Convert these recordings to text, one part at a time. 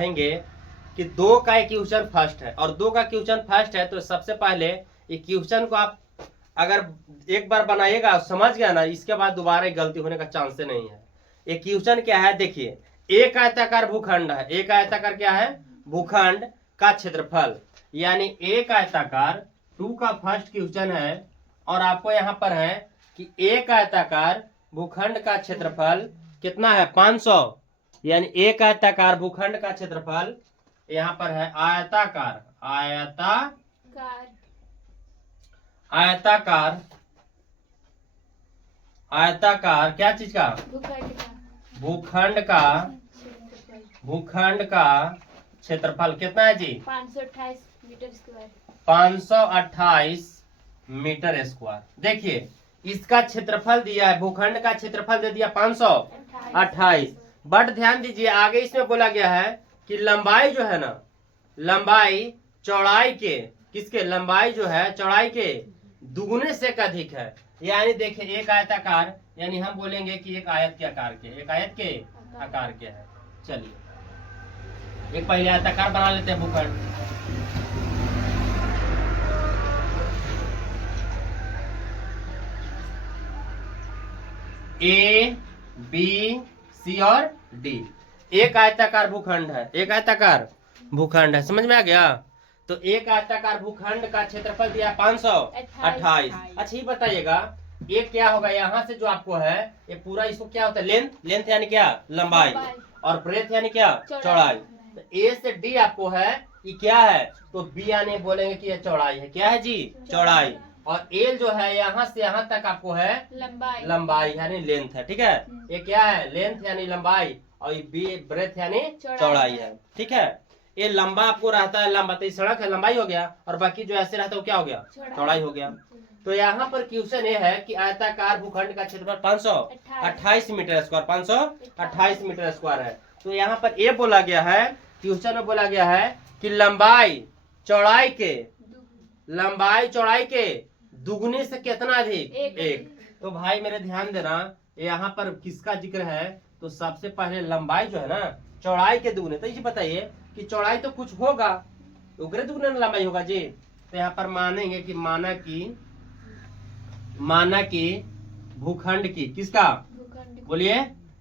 चाहेंगे कि 2 का इक्वेशन फर्स्ट है और 2 का इक्वेशन फर्स्ट है, तो सबसे पहले इक्वेशन को आप अगर एक बार बनाइएगा समझ गया ना, इसके बाद दोबारा गलती होने का चांस नहीं है। इक्वेशन क्या है देखिए, एक आयताकार भूखंड है। एक आयताकार क्या है? भूखंड का क्षेत्रफल, यानी एक आयताकार 2 का फर्स्ट इक्वेशन है और आपको यहाँ पर है कि एक आयताकार भूखंड का क्षेत्रफल कितना है? 500, यानी एक आयताकार भूखंड का क्षेत्रफल यहाँ पर है आयताकार आयताकार आयताकार क्या चीज का? भूखंड का क्षेत्रफल कितना है जी? 528 मीटर स्क्वायर। 528 metre square. देखिए इसका क्षेत्रफल दिया है, भूखंड का क्षेत्रफल दे दिया 528। बट ध्यान दीजिए आगे इसमें बोला गया है कि लंबाई जो है ना, लंबाई चौड़ाई के किसके? लंबाई जो है चौड़ाई के दुगुने से अधिक है। यानी देखिए एक आयताकार, यानी हम बोलेंगे कि एक आयत के आकार के, एक आयत के आकार के है। चलिए एक पहले आयताकार बना लेते हैं भूखंड। ए बी सी और डी, एक आयताकार भूखंड है, एक आयताकार भूखंड है, समझ में आ गया? तो एक आयताकार भूखंड का क्षेत्रफल दिया 528। अच्छा ये बताइएगा ये क्या होगा? यहाँ से जो आपको है ये पूरा, इसको क्या होता है? लेंथ यानी क्या? लंबाई, और ब्रेथ यानी क्या? चौड़ाई। तो ए से डी आपको है ये क्या है? तो बी यानी बोलेंगे कि ये चौड़ाई है। क्या है जी? चौड़ाई। और एल जो है यहाँ से यहाँ तक आपको है लंबाई यानी लेंथ है। ठीक है, ये क्या है? लेंथ यानी लंबाई, और ये बी ब्रेथ यानी चौड़ाई है। ठीक है, ये लंबा आपको रहता है, लंबा तो ये सड़क है, लंबाई हो गया, और बाकी जो ऐसे रहता है वो क्या हो गया? चौड़ाई हो गया। तो यहाँ पर क्वेश्चन ये है कि आयताकार भूखंड का क्षेत्रफल 528 मीटर स्क्वायर, 528 मीटर स्क्वायर है। तो यहाँ पर ये बोला गया है, क्वेश्चन में बोला गया है कि लंबाई चौड़ाई के दुगने से कितना अधिक? एक। तो भाई मेरे ध्यान देना, यहाँ पर किसका जिक्र है? तो सबसे पहले लंबाई जो है ना चौड़ाई के दुगने, तो ये बताइए कि चौड़ाई तो कुछ होगा, उगरे दुगने लंबाई होगा जी। तो यहाँ पर मानेंगे कि माना कि भूखंड की, किसका? बोलिए,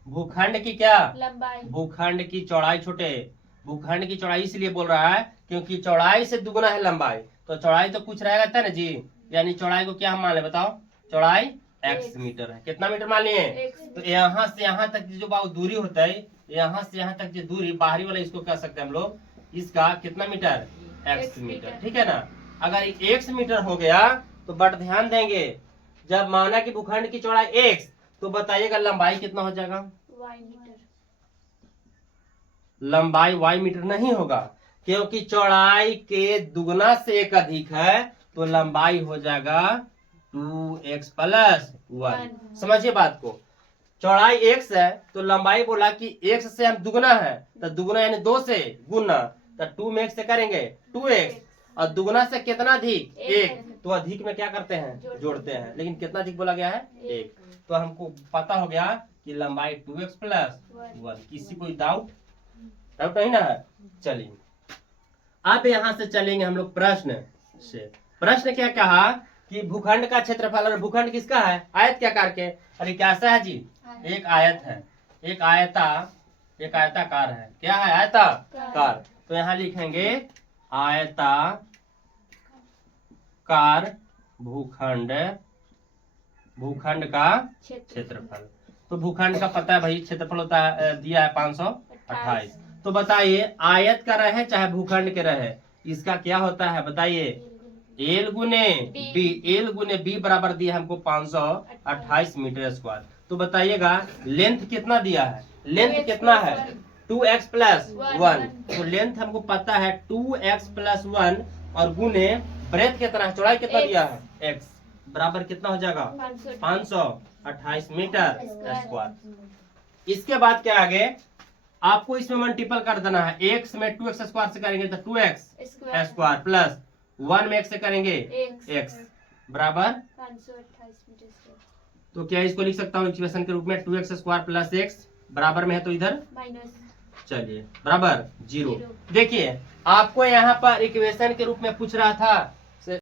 भूखंड की क्या? लंबाई। भूखंड की चौड़ाई, छोटे भूखंड की चौड़ाई इसलिए बोल रहा है क्योंकि चौड़ाई से दुगना है लंबाई, तो चौड़ाई तो कुछ रहेगा था ना जी। यानी चौड़ाई को क्या हम मान ले? बताओ, चौड़ाई x मीटर है। कितना मीटर मान लिए? तो यहाँ से यहाँ तक जो दूरी होता है, यहाँ से यहाँ तक जो दूरी बाहरी वाला, इसको कह सकते हैं हम लोग, इसका कितना मीटर? x metre. ठीक है ना? अगर x मीटर हो गया तो बट ध्यान देंगे, जब माना कि भूखंड की चौड़ाई x, तो बताइएगा लंबाई कितना हो जाएगा? y metre. लंबाई y मीटर नहीं होगा, क्योंकि चौड़ाई के दुगना से एक अधिक है, तो लंबाई हो जाएगा 2x प्लस 1। समझिए बात को, चौड़ाई x है तो लंबाई बोला कि x से हम दुगना है, तो दुगना यानी 2 से गुना, तो 2 में x से करेंगे 2x, और दुगना से कितना अधिक? 1। तो अधिक में क्या करते हैं? जोड़ते हैं। लेकिन कितना अधिक बोला गया है? 1। तो हमको पता हो गया कि लंबाई 2x प्लस 1। किसी कोई डाउट नहीं ना है? चलिए अब यहाँ से चलेंगे हम लोग प्रश्न से। प्रश्न क्या कहा कि भूखंड का क्षेत्रफल, और भूखंड किसका है? आयत के आकार के। अरे कैसा है जी? एक आयत है, एक आयताकार है। क्या है? आयताकार। तो यहाँ लिखेंगे आयताकार भूखंड का क्षेत्रफल। तो भूखंड का पता है भाई, क्षेत्रफल होता है दिया है 528। तो बताइए आयत का रहे चाहे भूखंड के रहे, इसका क्या होता है? बताइए, एल गुने बी बराबर दिया हमको 528 मीटर स्क्वायर। तो बताइएगा लेंथ कितना दिया है? लेंथ कितना है? 2x plus 1। तो लेंथ हमको पता है 2x प्लस 1, और गुने ब्रेथ कितना है? चौड़ाई कितना दिया है? x बराबर कितना हो जाएगा? 528 मीटर स्क्वायर। इसके बाद क्या आगे आपको इसमें मल्टीपल कर देना है। x में 2x स्क्वायर से करेंगे तो 2x स्क्वायर प्लस 1 में x से करेंगे x बराबर 528 मीटर स्क्वायर। तो क्या इसको लिख सकता हूँ इक्वेशन के रूप में 2x स्क्वायर प्लस x बराबर में है, तो इधर माइनस। चलिए बराबर 0। जीरो। देखिए आपको यहाँ पर इक्वेशन के रूप में पूछ रहा था